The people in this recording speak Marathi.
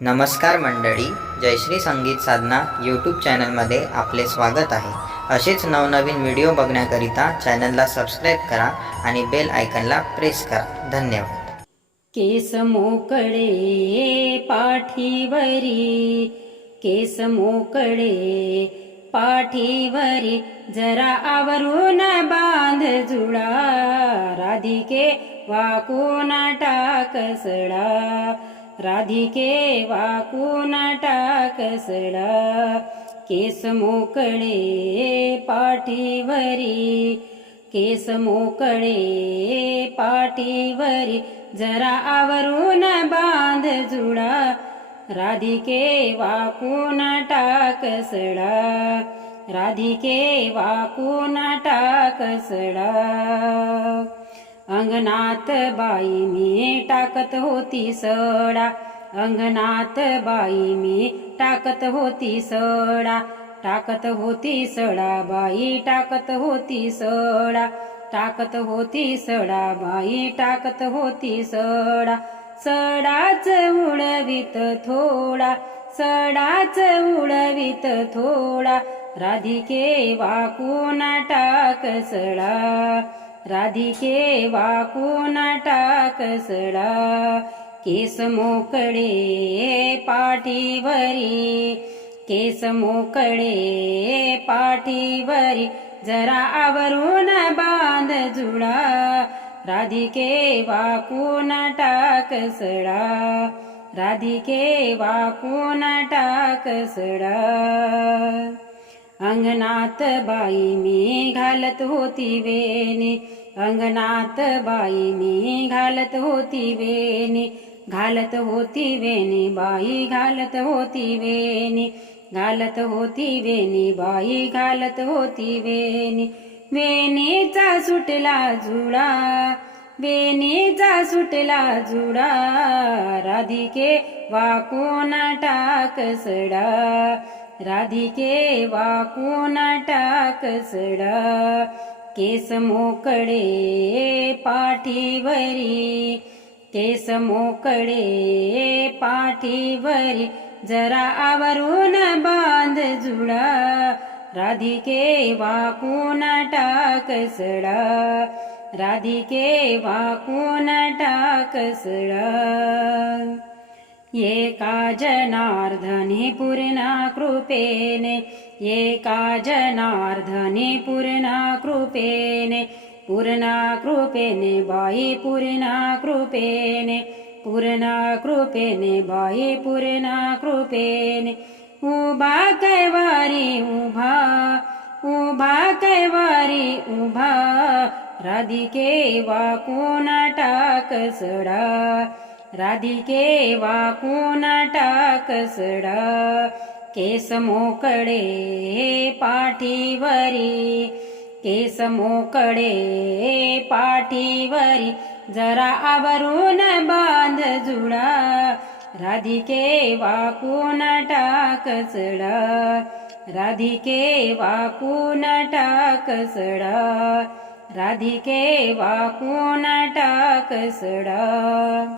नमस्कार मंडळी जयश्री संगीत साधना यूट्यूब चॅनलमध्ये आपले स्वागत आहे. असेच नवनवीन व्हिडिओ बघण्याकरिता चॅनलला सबस्क्राईब करा आणि बेल आयकनला प्रेस करा. धन्यवाद. केस मोकळे पाठीवरी केस मोकळे पाठीवरी जरा आवरून बांध जुळा राधिके वाकून टाकसडा राधिके वाकून टाकसडा केस मोकळे पाठीवरी. केस मोकळे पाठीवरी. जरा आवरून बांध जुळा. राधिके वाकून टाकसळा राधिके वाकून टाकसळा अंगणात बाई मी टाकत होती सडा. अंगणात बाई मी टाकत होती सडा. टाकत होती सडा बाई टाकत होती सडा. टाकत होती सडा बाई टाकत होती सडा. सडाच उडवीत थोडा. सडाच उडवीत थोडा. राधिके वाकून टाक सडा. राधिके वाकून टाक सडा. केस मोकळे पाठीवरी. केस मोकळे पाठीवरी. जरा आवरून बांध जुळा. राधिके वाकून टाक सडा. राधिके वाकून टाक सडा. अंगणात बाई मी घालत होती वेणी. अंगणात बाई मी घालत होती वेणी. घालत होती वेणी बाई घालत होती वेणी. घालत होती वेणी बाई घालत होती वेणी. वेणीचा सुटला जुडा वेणीचा सुटला जुडा राधिके वाकून टाक सडा. राधिके वाकून टाक सडा. केस मोकळे पाठीवरी. केस मोकळे पाठीवरी. जरा आवरून बांध जुळा. राधिके वाकून टाक सडा. राधिके वाकून टाक सडा. एका जनार्दने पूर्णा कृपेने एका जनार्दने पूर्णा कृपेने पूर्णा कृपेने बाई पूर्णा कृपेने पूर्णा कृपेने बाई पूर्णा कृपेने। उभा कैवारी उभा उभा कैवारी उभा राधिके वाकून टाक सडा राधिके वाकून टाक सडा केस मोकळे पाठीवरी केस मोकळे पाठीवरी जरा आवरून बांध जुळा. राधिके वाकून टाक सडा राधिके वाकून टाक सडा राधिके वाकून टाक सडा.